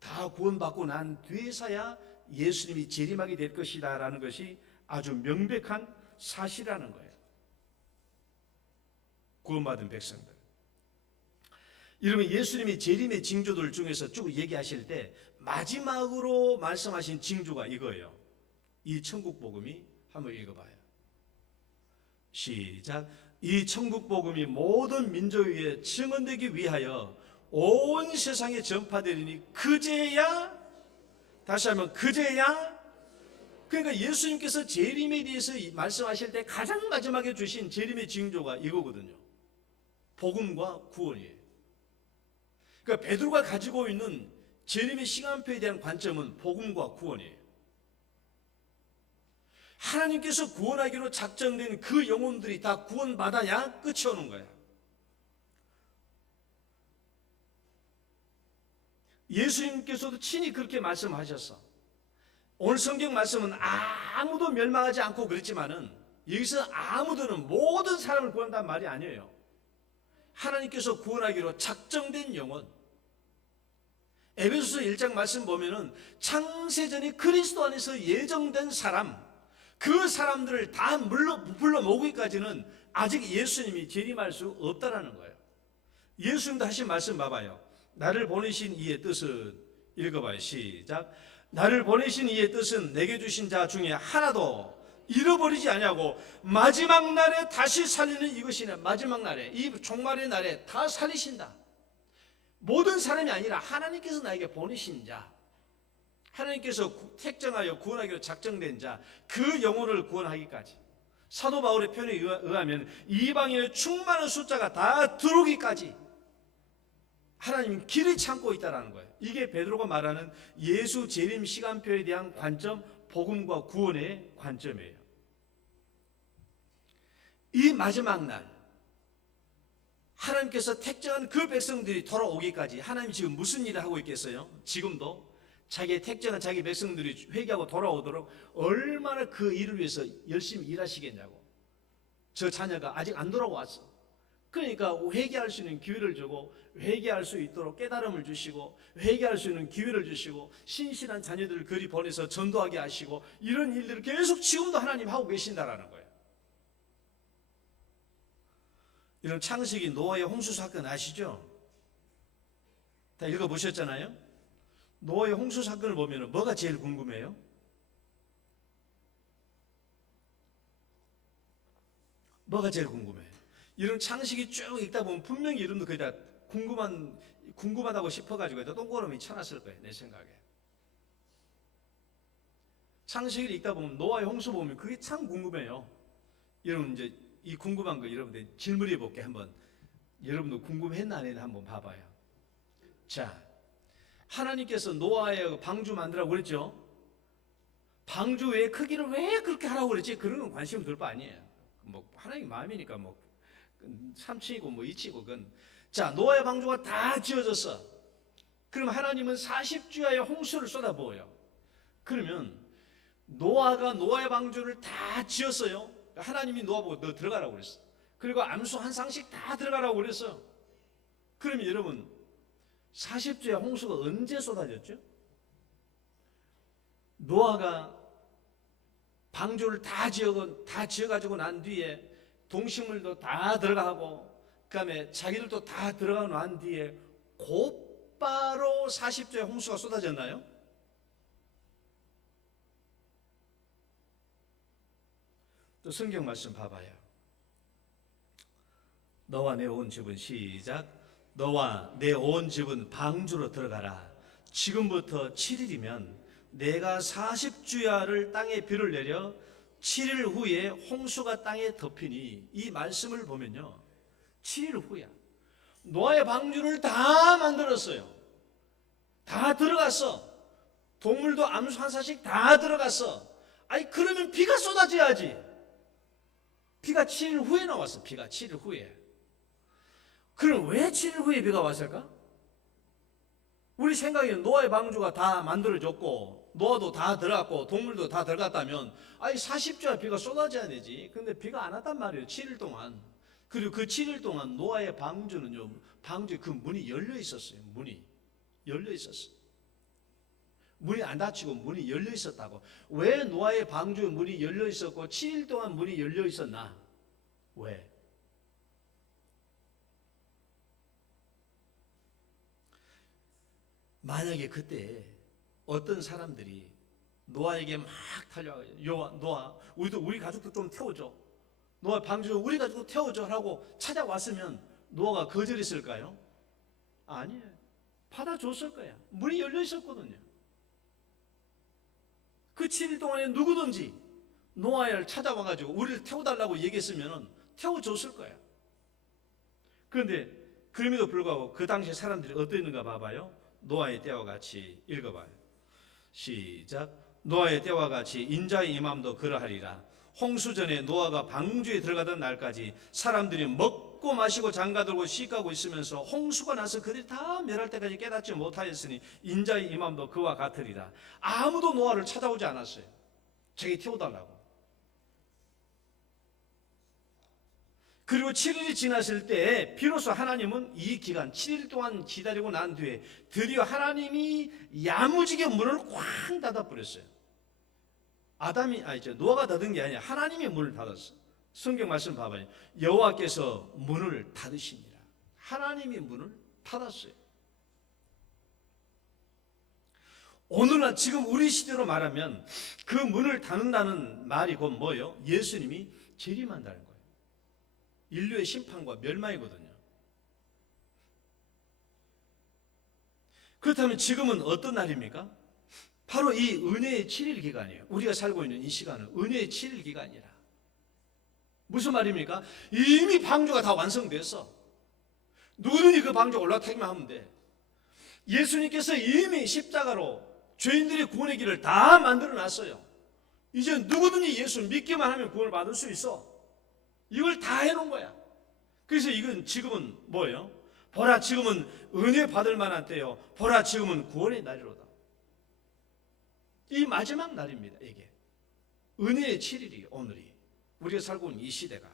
다 구원받고 난 뒤에서야 예수님이 재림하게 될 것이다 라는 것이 아주 명백한 사실이라는 거예요. 구원받은 백성들. 여러분, 예수님이 재림의 징조들 중에서 쭉 얘기하실 때 마지막으로 말씀하신 징조가 이거예요. 이 천국 복음이, 한번 읽어봐요. 시작. 이 천국 복음이 모든 민족 위에 증언되기 위하여 온 세상에 전파되리니 그제야, 다시 하면 그제야. 그러니까 예수님께서 재림에 대해서 말씀하실 때 가장 마지막에 주신 재림의 징조가 이거거든요. 복음과 구원이에요. 그러니까 베드로가 가지고 있는 재림의 시간표에 대한 관점은 복음과 구원이에요. 하나님께서 구원하기로 작정된 그 영혼들이 다 구원받아야 끝이 오는 거야. 예수님께서도 친히 그렇게 말씀하셨어. 오늘 성경 말씀은 아무도 멸망하지 않고 그랬지만은, 여기서 아무도는 모든 사람을 구한다는 말이 아니에요. 하나님께서 구원하기로 작정된 영혼. 에베소서 1장 말씀 보면은 창세전에 그리스도 안에서 예정된 사람, 그 사람들을 다 불러 모으기까지는 아직 예수님이 재림할 수 없다라는 거예요. 예수님도 하신 말씀 봐봐요. 나를 보내신 이의 뜻은, 읽어봐요. 시작. 나를 보내신 이의 뜻은 내게 주신 자 중에 하나도 잃어버리지 아니하고 마지막 날에 다시 살리는 이것이네. 마지막 날에, 이 종말의 날에 다 살리신다. 모든 사람이 아니라 하나님께서 나에게 보내신 자, 하나님께서 택정하여 구원하기로 작정된 자, 그 영혼을 구원하기까지. 사도 바울의 표현에 의하면 이방인의 충만한 숫자가 다 들어오기까지 하나님이 길을 참고 있다는 거예요. 이게 베드로가 말하는 예수 재림 시간표에 대한 관점, 복음과 구원의 관점이에요. 이 마지막 날 하나님께서 택정한 그 백성들이 돌아오기까지 하나님이 지금 무슨 일을 하고 있겠어요? 지금도 자기의 택정한 자기 백성들이 회개하고 돌아오도록 얼마나 그 일을 위해서 열심히 일하시겠냐고. 저 자녀가 아직 안 돌아왔어. 그러니까 회개할 수 있는 기회를 주고, 회개할 수 있도록 깨달음을 주시고, 회개할 수 있는 기회를 주시고, 신실한 자녀들을 그리 보내서 전도하게 하시고, 이런 일들을 계속 지금도 하나님 하고 계신다라는 거예요. 이런 창세기 노아의 홍수 사건 아시죠? 다 읽어보셨잖아요? 노아의 홍수 사건을 보면 뭐가 제일 궁금해요? 뭐가 제일 궁금해? 이런 창식이 쭉 읽다 보면 분명히 이름도 거의 다 궁금하다고 싶어가지고 동그라미 쳐놨을 거예요, 내 생각에. 창식을 읽다 보면 노아의 홍수 보면 그게 참 궁금해요. 여러분 이제 이 궁금한 거 여러분들 질문해 볼게 한번. 여러분도 궁금했나 안 했나 한번 봐봐요. 자, 하나님께서 노아의 방주 만들라고 그랬죠. 방주 외에 크기를 왜 그렇게 하라고 그랬지? 그런 건 관심 들 바 아니에요. 뭐 하나님 마음이니까 뭐 3층이고 뭐 2층이고 그건. 자, 노아의 방주가 다 지어졌어. 그럼 하나님은 40주야의 홍수를 쏟아부어요. 그러면 노아가 노아의 방주를 다 지었어요. 하나님이 노아 보고 너 들어가라고 그랬어. 그리고 암수 한 쌍씩 다 들어가라고 그랬어. 그러면 여러분 40주의 홍수가 언제 쏟아졌죠? 노아가 방주를 다 지어가지고 난 뒤에 동식물도 다 들어가고 그 다음에 자기들도 다 들어가고 난 뒤에 곧바로 40주의 홍수가 쏟아졌나요? 또 성경 말씀 봐봐요. 너와 내 온 집은 시작. 너와 내 온 집은 방주로 들어가라. 지금부터 7일이면 내가 40주야를 땅에 비를 내려 7일 후에 홍수가 땅에 덮이니. 이 말씀을 보면요 7일 후야. 노아의 방주를 다 만들었어요. 다 들어갔어. 동물도 암수 한 사씩 다 들어갔어. 아니 그러면 비가 쏟아져야지. 비가 7일 후에 나왔어. 비가 7일 후에. 그럼 왜 7일 후에 비가 왔을까? 우리 생각에는 노아의 방주가 다 만들어졌고 노아도 다 들어갔고 동물도 다 들어갔다면 아니 40주야 비가 쏟아져야 되지. 근데 비가 안 왔단 말이에요. 7일 동안. 그리고 그 7일 동안 노아의 방주는요, 방주에 그 문이 열려 있었어요. 문이 열려 있었어요. 문이 안 닫히고 문이 열려 있었다고. 왜 노아의 방주에 문이 열려 있었고 7일 동안 문이 열려 있었나? 왜? 만약에 그때 어떤 사람들이 노아에게 막 달려가요. 노아, 우리 가족도 좀 태워줘. 노아 방주 우리 가족도 태워줘 하고 찾아왔으면 노아가 거절했을까요? 아니에요. 받아줬을 거야. 문이 열려 있었거든요. 그 7일 동안에 누구든지 노아를 찾아와가지고 우리를 태워달라고 얘기했으면 태워줬을 거야. 그런데 그럼에도 불구하고 그 당시 사람들이 어땠는가 봐봐요. 노아의 때와 같이 읽어봐요. 시작. 노아의 때와 같이 인자의 임함도 그러하리라. 홍수 전에 노아가 방주에 들어가던 날까지 사람들이 먹고 마시고 장가들고 시가고 있으면서 홍수가 나서 그들이 다 멸할 때까지 깨닫지 못하였으니 인자의 임함도 그와 같으리라. 아무도 노아를 찾아오지 않았어요. 자기 태워달라고. 그리고 7일이 지났을 때 비로소 하나님은 이 기간 7일 동안 기다리고 난 뒤에 드디어 하나님이 야무지게 문을 쾅 닫아버렸어요. 노아가 닫은 게 아니라 하나님이 문을 닫았어. 성경 말씀 봐봐요. 여호와께서 문을 닫으십니다. 하나님이 문을 닫았어요. 오늘날 지금 우리 시대로 말하면 그 문을 닫는다는 말이 곧 뭐예요? 예수님이 재림한다는 거예요. 인류의 심판과 멸망이거든요. 그렇다면 지금은 어떤 날입니까? 바로 이 은혜의 7일 기간이에요. 우리가 살고 있는 이 시간은 은혜의 7일 기간이라. 무슨 말입니까? 이미 방주가 다 완성됐어. 누구든지 그 방주에 올라타기만 하면 돼. 예수님께서 이미 십자가로 죄인들의 구원의 길을 다 만들어 놨어요. 이제 누구든지 예수 믿기만 하면 구원을 받을 수 있어. 이걸 다 해놓은 거야. 그래서 이건 지금은 뭐예요? 보라, 지금은 은혜 받을 만한 때요. 보라, 지금은 구원의 날이로다. 이 마지막 날입니다. 이게 은혜의 7일이 오늘이 우리가 살고 있는 이 시대가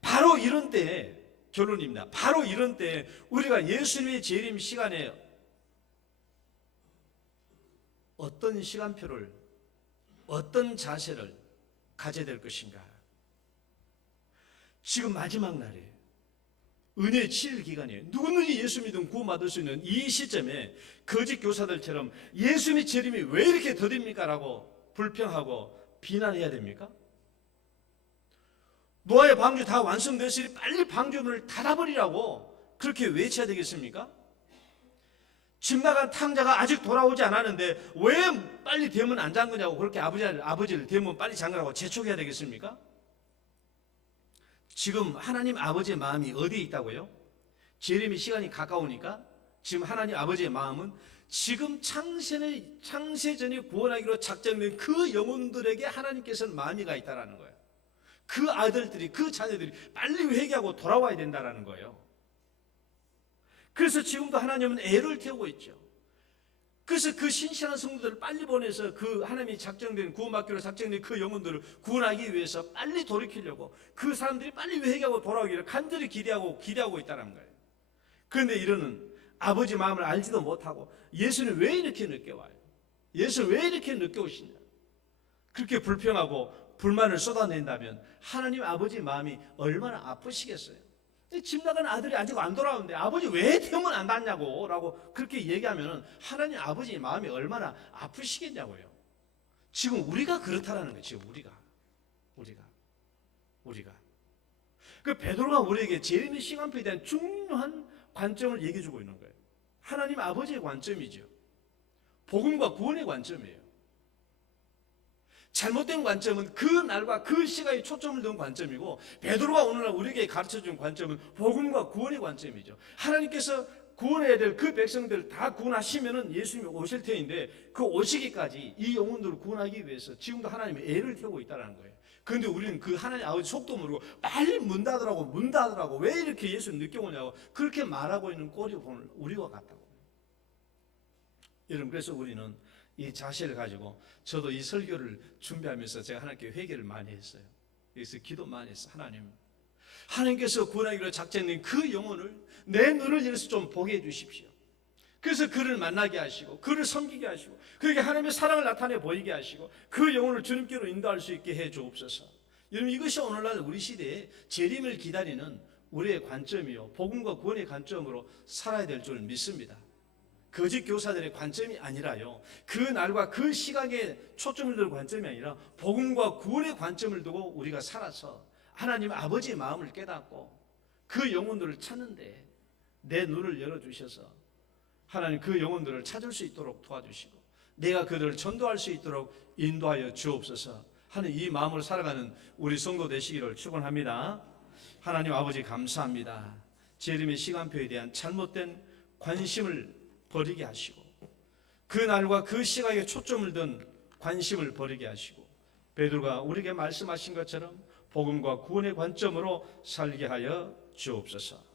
바로 이런 때에 결론입니다. 바로 이런 때에 우리가 예수님의 재림 시간에 어떤 시간표를, 어떤 자세를 가져야 될 것인가. 지금 마지막 날이에요. 은혜의 7일 기간이에요. 누구든지 예수 믿으면 구원받을 수 있는 이 시점에 거짓 교사들처럼 예수님의 재림이 왜 이렇게 더딥니까? 라고 불평하고 비난해야 됩니까? 노아의 방주 다 완성됐으니 빨리 방주문을 닫아버리라고 그렇게 외쳐야 되겠습니까? 집 나간 탕자가 아직 돌아오지 않았는데 왜 빨리 대문 안 잠그냐고 그렇게 아버지를 대문 빨리 잠그라고 재촉해야 되겠습니까? 지금 하나님 아버지의 마음이 어디에 있다고요? 재림의 시간이 가까우니까 지금 하나님 아버지의 마음은 지금 창세전에 구원하기로 작정된 그 영혼들에게 하나님께서는 마음이 가 있다는 거예요. 그 아들들이, 그 자녀들이 빨리 회개하고 돌아와야 된다는 거예요. 그래서 지금도 하나님은 애를 태우고 있죠. 그래서 그 신실한 성도들을 빨리 보내서 그 하나님이 작정된 구원받기로 작정된 그 영혼들을 구원하기 위해서 빨리 돌이키려고 그 사람들이 빨리 회개하고 돌아오기를 간절히 기대하고 있다는 거예요. 그런데 이러는 아버지 마음을 알지도 못하고 예수는 왜 이렇게 늦게 와요? 예수는 왜 이렇게 늦게 오시냐? 그렇게 불평하고 불만을 쏟아낸다면 하나님 아버지 마음이 얼마나 아프시겠어요? 집 나간 아들이 아직 안 돌아오는데 아버지 왜 대문 안 닫냐고 라고 그렇게 얘기하면 하나님 아버지의 마음이 얼마나 아프시겠냐고요. 지금 우리가 그렇다라는 거예요. 지금 우리가 그 베드로가 우리에게 재림의 시간표에 대한 중요한 관점을 얘기해 주고 있는 거예요. 하나님 아버지의 관점이죠. 복음과 구원의 관점이에요. 잘못된 관점은 그 날과 그 시간에 초점을 둔 관점이고 베드로가 오늘날 우리에게 가르쳐준 관점은 복음과 구원의 관점이죠. 하나님께서 구원해야 될 그 백성들을 다 구원하시면은 예수님이 오실 테인데 그 오시기까지 이 영혼들을 구원하기 위해서 지금도 하나님이 애를 태우고 있다는 거예요. 그런데 우리는 그 하나님 아버지 속도 모르고 빨리 문 닫으라고 왜 이렇게 예수 늦게 오냐고 그렇게 말하고 있는 꼴이 오늘 우리와 같다고. 여러분, 그래서 우리는 이 자세를 가지고 저도 이 설교를 준비하면서 제가 하나님께 회개를 많이 했어요. 그래서 기도 많이 했어요. 하나님께서 구원하기로 작정된 그 영혼을 내 눈을 열어서 좀 보게 해주십시오. 그래서 그를 만나게 하시고 그를 섬기게 하시고 그에게 하나님의 사랑을 나타내 보이게 하시고 그 영혼을 주님께로 인도할 수 있게 해 주옵소서. 여러분, 이것이 오늘날 우리 시대에 재림을 기다리는 우리의 관점이요 복음과 구원의 관점으로 살아야 될 줄 믿습니다. 거짓 교사들의 관점이 아니라요 그 날과 그 시각에 초점을 두는 관점이 아니라 복음과 구원의 관점을 두고 우리가 살아서 하나님 아버지의 마음을 깨닫고 그 영혼들을 찾는데 내 눈을 열어주셔서 하나님 그 영혼들을 찾을 수 있도록 도와주시고 내가 그들을 전도할 수 있도록 인도하여 주옵소서 하는 이 마음으로 살아가는 우리 성도 되시기를 축원합니다. 하나님 아버지 감사합니다. 재림의 시간표에 대한 잘못된 관심을 버리게 하시고 그 날과 그 시각에 초점을 둔 관심을 버리게 하시고 베드로가 우리에게 말씀하신 것처럼 복음과 구원의 관점으로 살게 하여 주옵소서.